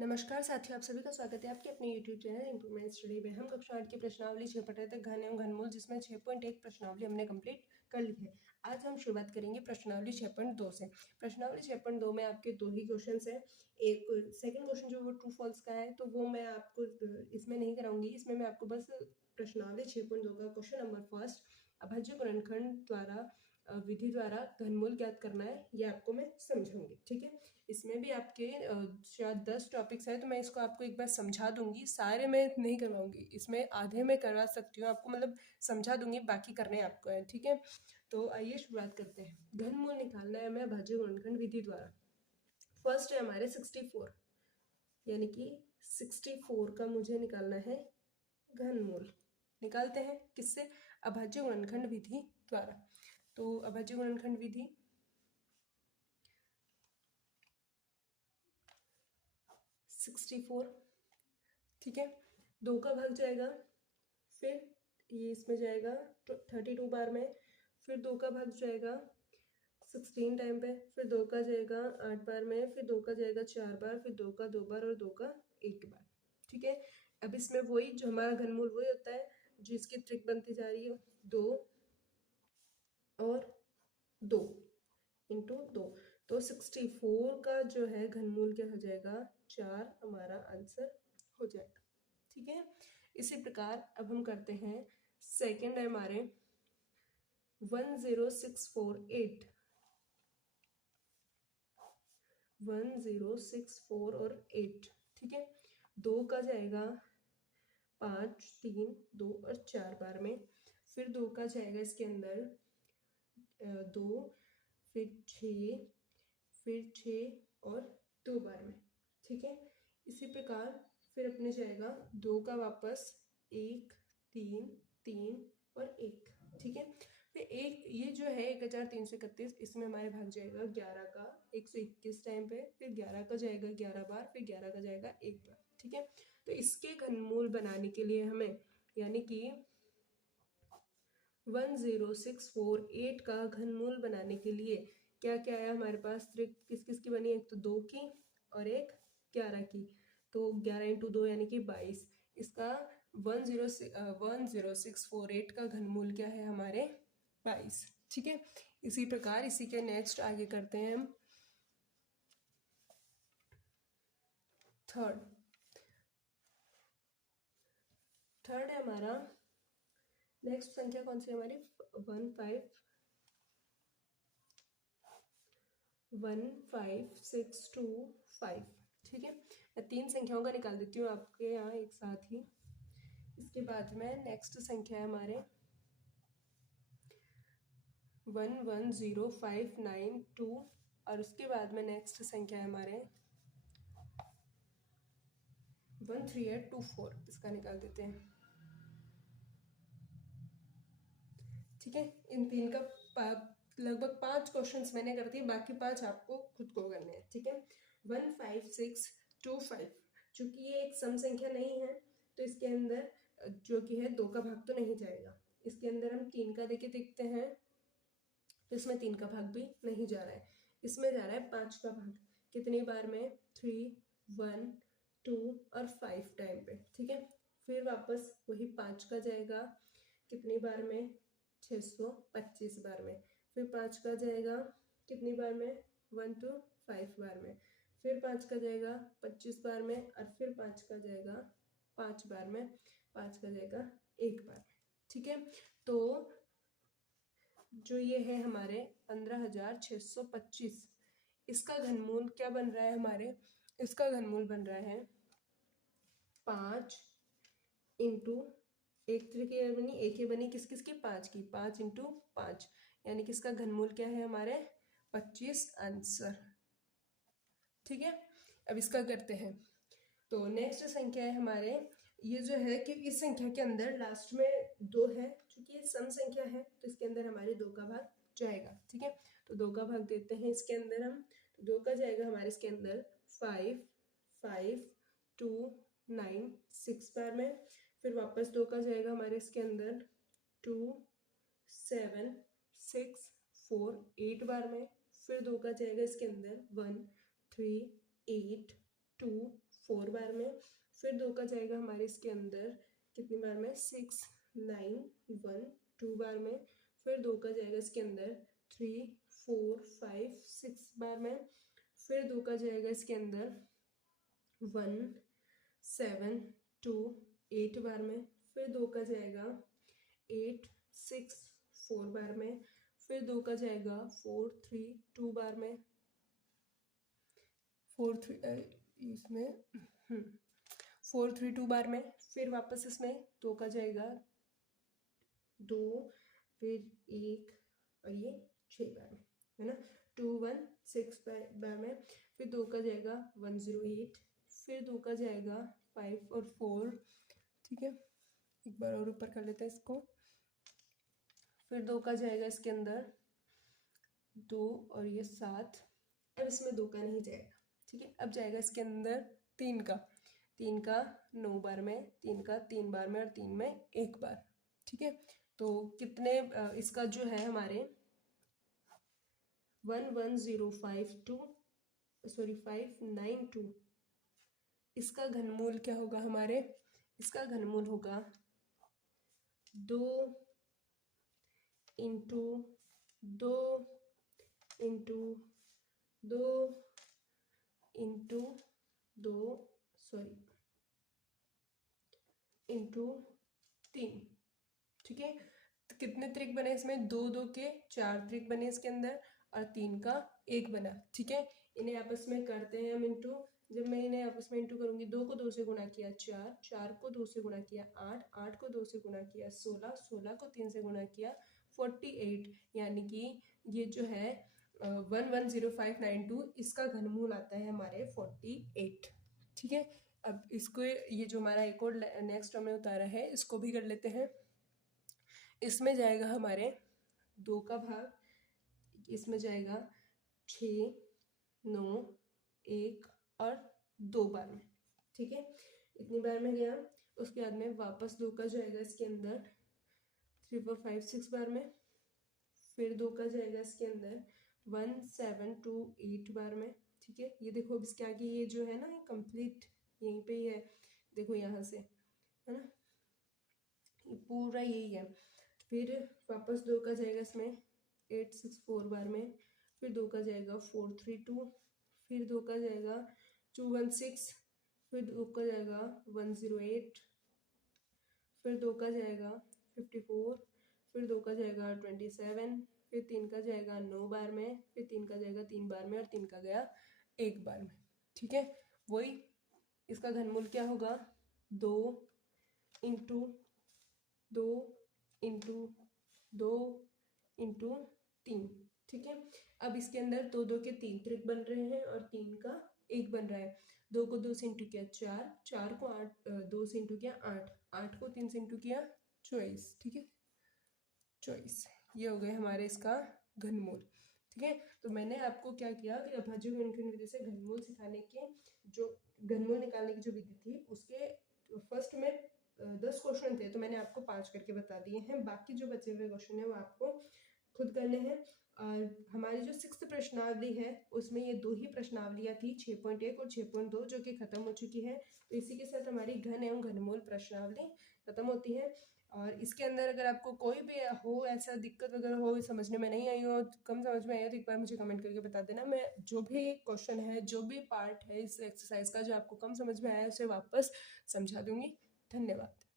नमस्कार साथियों, आप सभी का स्वागत है आपके अपने यूट्यूब चैनल इम्प्रूवमेंट स्टडी में। हम कक्षा 8 की प्रश्नावली 6 पढ़ रहे थे घन एवं घनमूल, जिसमें 6.1 प्रश्नावली हमने कंप्लीट कर ली है। आज हम शुरुआत करेंगे प्रश्नावली 6.2 से। प्रश्नावली 6.2 में आपके दो ही क्वेश्चन हैं। एक सेकंड क्वेश्चन जो वो ट्रू फॉल्स का है, तो वो मैं आपको इसमें नहीं कराऊंगी। इसमें मैं आपको बस प्रश्नावली 6.2 का क्वेश्चन नंबर फर्स्ट, अभाज्य गुणनखंड द्वारा विधि द्वारा घनमूल ज्ञात करना है, ये आपको मैं समझाऊंगी। ठीक है, इसमें भी आपके शायद 10 टॉपिक्स हैं, तो मैं इसको आपको एक बार समझा दूंगी। सारे मैं नहीं करवाऊंगी, इसमें आधे मैं करवा सकती हूँ आपको, मतलब समझा दूंगी, बाकी करने आपको है। ठीक है, तो आइए शुरुआत करते हैं। घनमूल निकालना है हमें अभाज्य गुणनखंड विधि द्वारा। फर्स्ट है हमारे 64, यानी कि 64 का मुझे निकालना है घनमूल। निकालते हैं किससे? अभाज्य गुणनखंड विधि द्वारा। तो अभाज्य गुणनखंड विधि 64, ठीक है, 2 का भाग जाएगा, फिर ये इसमें जाएगा 32 बार में, फिर 2 का भाग जाएगा 16 टाइम पे, फिर 2 का जाएगा 8 बार में, फिर 2 का जाएगा 4 बार, फिर 2 का 2 बार और 2 का 1 बार। ठीक है, अब इसमें वही जो हमारा घनमूल वही होता है जो इसकी ट्रिक बनती जा रही है, 2 और 2 इंटू 2। तो 64 का जो है घनमूल क्या हो जाएगा? 4 हमारा आंसर हो जाएगा। ठीक है, इसी प्रकार अब हम करते हैं सेकेंड है हमारे 10648, 10648 और 8। ठीक है, 2 का जाएगा 5, 3, 2 और 4 बार में, फिर 2 का जाएगा इसके अंदर 2, फिर 6, फिर 6 और 2 बार में। ठीक है, इसी प्रकार फिर अपने जाएगा 2 का वापस 1, 3, 3 और 1। ठीक है, फिर एक ये जो है 1331, इसमें हमारे भाग जाएगा 11 का 121 टाइम पे, फिर 11 का जाएगा 11 बार, फिर 11 का जाएगा 1 बार। ठीक है, तो इसके घनमूल बनाने के लिए हमें, यानी कि 10648 का घनमूल बनाने के लिए क्या क्या है हमारे पास? त्रिक किस किस की बनी? एक तो 2 की और एक 11 की। तो 11 इंटू 2 यानी कि 22। इसका 10648 का घनमूल क्या है हमारे? 22। ठीक है, इसी प्रकार इसी के नेक्स्ट आगे करते हैं हम थर्ड है हमारा। नेक्स्ट संख्या कौन सी हमारी? 15625। ठीक है, मैं 3 संख्याओं का निकाल देती हूँ आपके यहाँ एक साथ ही। इसके बाद में नेक्स्ट संख्या है हमारे 110,592, और उसके बाद में नेक्स्ट संख्या है हमारे 13824। इसका निकाल देते हैं। ठीक है, इन तीन का लगभग 5 क्वेश्चंस मैंने कर दिए, बाकी 5 आपको खुद को करने हैं। ठीक है, 15625, चूंकि ये एक सम संख्या नहीं है तो इसके अंदर जो कि है 2 का भाग तो नहीं जाएगा। इसके अंदर हम 3 का देके देखते हैं, तो इसमें 3 का भाग भी नहीं जा रहा है, इसमें जा रहा है 5 का भाग। कितनी बार में? 3, 1, 2 और 5 टाइम पे। ठीक है, फिर वापस वही 5 का जाएगा कितनी बार में? 625 बार में। फिर 5 का जाएगा कितनी बार में? 1 to 5 बार में। फिर 5 का जाएगा 25 बार में, और फिर 5 का जाएगा 5 बार में, 5 का जाएगा 1 बार में। ठीक है, तो जो ये है हमारे 15,625, इसका घनमूल क्या बन रहा है हमारे? इसका घनमूल बन रहा है 5 इंटू एक तरीके बनी, एक ही बनी किस किस की? 5 की। 5 इंटू 5, यानी कि इसका घनमूल क्या है हमारे? 25 आंसर। ठीक है, अब इसका करते हैं। तो नेक्स्ट संख्या है हमारे, ये जो है कि इस संख्या के अंदर लास्ट में 2 है, क्योंकि ये सम संख्या है तो इसके अंदर हमारे 2 का भाग जाएगा। ठीक है, तो 2 का भाग देते हैं इसके अंदर हम। तो 2 का जाएगा हमारे इसके अंदर 5, 5, 2, 9, 6 बार में। फिर वापस 2 का जाएगा हमारे इसके अंदर 2, 7, 6, 4, 8 बार में। फिर 2 का जाएगा इसके अंदर 1, 3, 8, 2, 4 बार में, फिर 2 का जाएगा हमारे इसके अंदर कितनी बार में 6 9 1 2 बार में, फिर 2 का जाएगा इसके अंदर 3 4 5 6 बार में, फिर 2 का जाएगा इसके अंदर 1 7 2 8 बार में, फिर 2 का जाएगा 8 6 4 बार में, फिर 2 का जाएगा 4 3 2 बार में, 4 3 इसमें 4 3 2 बार में, फिर वापस इसमें 2 का जाएगा 2 फिर 1 और ये 6 बार में, है ना। 2 1 6 बार में, फिर 2 का जाएगा 108, फिर 2 का जाएगा 5 और 4, ठीक है। एक बार और ऊपर कर लेते हैं इसको, फिर 2 का जाएगा इसके अंदर 2 और ये 7, अब इसमें 2 का नहीं जाएगा, ठीक है। अब जाएगा इसके अंदर 3 का 9 बार में, 3 का 3 बार में और 3 में 1 बार, ठीक है। तो कितने इसका जो है हमारे 592 इसका घनमूल क्या होगा हमारे, इसका घनमूल होगा 2 इंटू 2 इंटू 2 इंटू 2 इंटू 3, ठीक है। तो कितने त्रिक बने इसमें, 2 2 के 4 त्रिक बने इसके अंदर और 3 का 1 बना, ठीक है। इन्हें आपस में करते हैं हम इंटू, जब मैं इन्हें आपस में इंटू करूंगी, 2 को 2 से गुणा किया 4, 4 को 2 से गुणा किया 8, 8 को 2 से गुणा किया 16, 16 को 3 से गुणा किया 48, यानी कि ये जो है 110592 इसका घनमूल आता है हमारे 48, ठीक है। अब इसको ये जो हमारा एक और नेक्स्ट हमने उतारा है इसको भी कर लेते हैं। इसमें जाएगा हमारे 2 का भाग, इसमें जाएगा 6 9 1 और 2 बार में, ठीक है। इतनी बार में गया, उसके बाद में वापस 2 का जाएगा इसके अंदर 3 4 5 6 बार में, फिर 2 का जाएगा इसके अंदर 1 7 2 8 बार में, ठीक है। ये देखो अब इसके आगे ये जो है ना ये कंप्लीट यहीं पे ही है, देखो यहाँ से, है ना, पूरा यही है। फिर वापस 2 का जाएगा इसमें 8 6 4 बार में, फिर 2 का जाएगा 4 3 2, फिर 2 का जाएगा 2 1 6, फिर 2 का जाएगा 108, फिर 2 का जाएगा 54, फिर 2 का जाएगा 27, फिर 3 का जाएगा 9 बार में, फिर 3 का जाएगा 3 बार में और 3 का गया 1 बार में, ठीक है। वही इसका घनमूल क्या होगा 2 इंटू 2 इंटू 2 इंटू 3, ठीक है। अब इसके अंदर 2 2 के 3 त्रिक बन रहे हैं और 3 का 1 बन रहा है। 2 को 2 से इंटू किया 4, 4 को 2 से इंटू किया 8, 8 को 3 से इंटू किया 24, ठीक है 24, ये हो गए हमारे इसका घनमूल, ठीक है। तो मैंने आपको क्या किया कि अभाज्य गुणनखंड विधि से घनमूल सिखाने के जो घनमूल निकालने की जो विधि थी उसके फर्स्ट में 10 क्वेश्चन थे, तो मैंने आपको 5 करके बता दिए हैं। बाकी जो बचे हुए क्वेश्चन है वो आपको खुद करने हैं। और हमारी जो 6th प्रश्नावली है उसमें ये 2 ही प्रश्नावलियाँ थी, 6.1 और 6.2, जो कि खत्म हो चुकी है। तो इसी के साथ हमारी घन एवं घनमूल प्रश्नावली खत्म होती है। और इसके अंदर अगर आपको कोई भी हो ऐसा दिक्कत वगैरह हो, समझने में नहीं आई हो, कम समझ में आई हो, तो एक बार मुझे कमेंट करके बता देना। मैं जो भी क्वेश्चन है, जो भी पार्ट है इस एक्सरसाइज का जो आपको कम समझ में आया है उसे वापस समझा दूंगी। धन्यवाद।